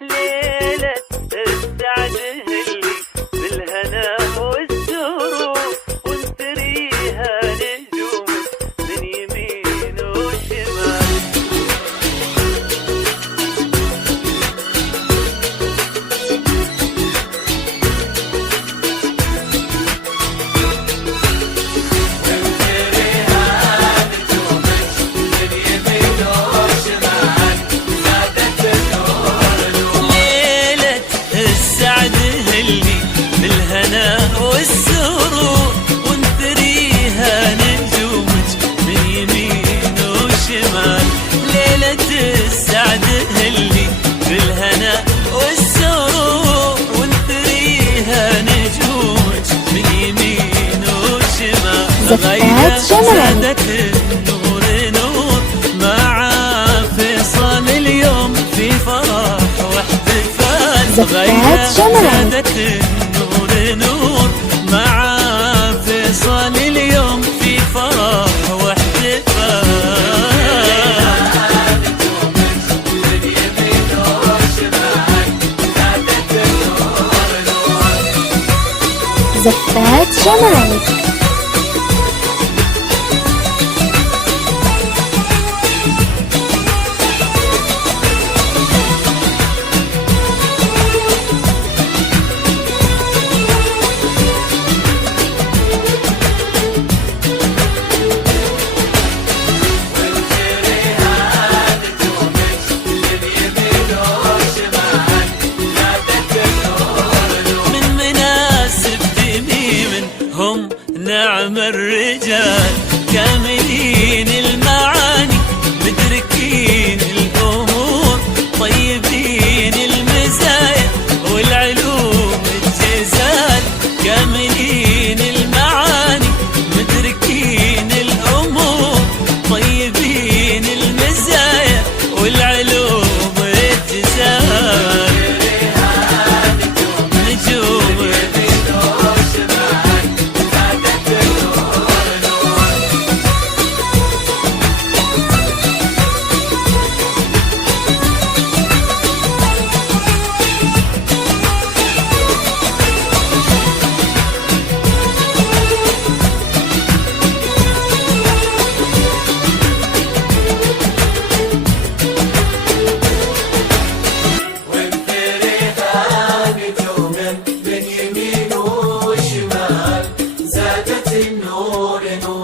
ليلة السعد اللي بالهنا والسرور وانثريها نجوم من يمين وشمال. والسرور وانثريها نجومك من يمين وشمال. ليلة السعد اللي بالهنا والسرور وانثريها نجومك من يمين وشمال. غيرت زادت النور نور مع فيصل اليوم في فرح واحتفال. غيرت زادت النور نور مع فيصل اليوم في فرح واحتفال. زفات جمالك. نعم الرجال كاملين المعاني مدركين الأمور طيبين المزايا والعلوم الجزال. كاملين المعاني مدركين الأمور طيبين المزايا والعلوم الجزال.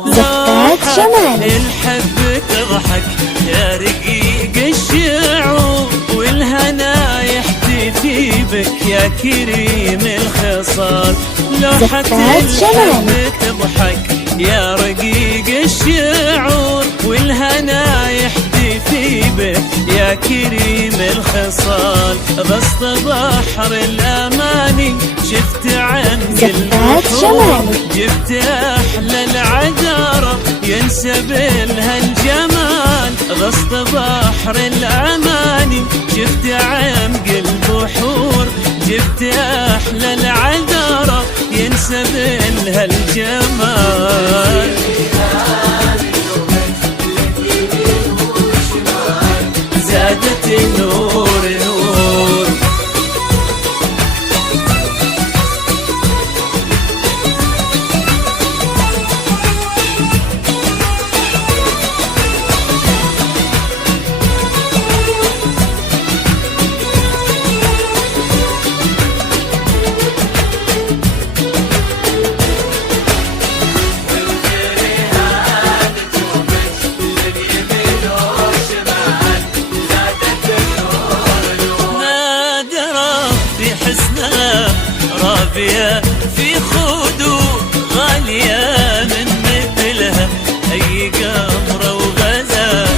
زفات جمالك. الحب تضحك يا رقيق الشعور والهنا يحتفي بك يا كريم الخصال. لوحة الحب تضحك يا رقيق الشعور والهنا يحتفي بك يا كريم الخصال. بسط بحر الأماني شفت عند البحور جبت أحلى العذارة ينسب لها الجمال. بسط بحر الأماني شفت عمق البحور جبت أحلى العذارة ينسب لها الجمال. زادت النور نور رابية في خدود غالية من مثلها أي قمرة وغزال.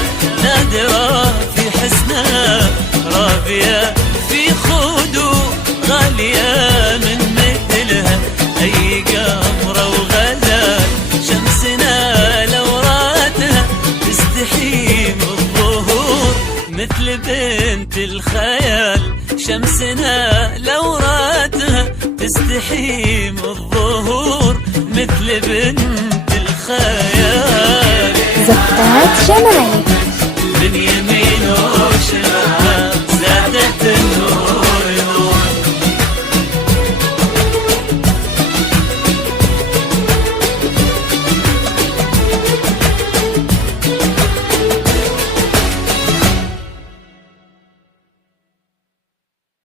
نادرة في حسنها رابية في خدود غالية من مثلها أي قمرة وغزال. شمسنا لو راتها تستحي من الظهور مثل بنت الخيال. شمسنا لو راتها تستحي من الظهور مثل بنت الخيال. زفات جمالك.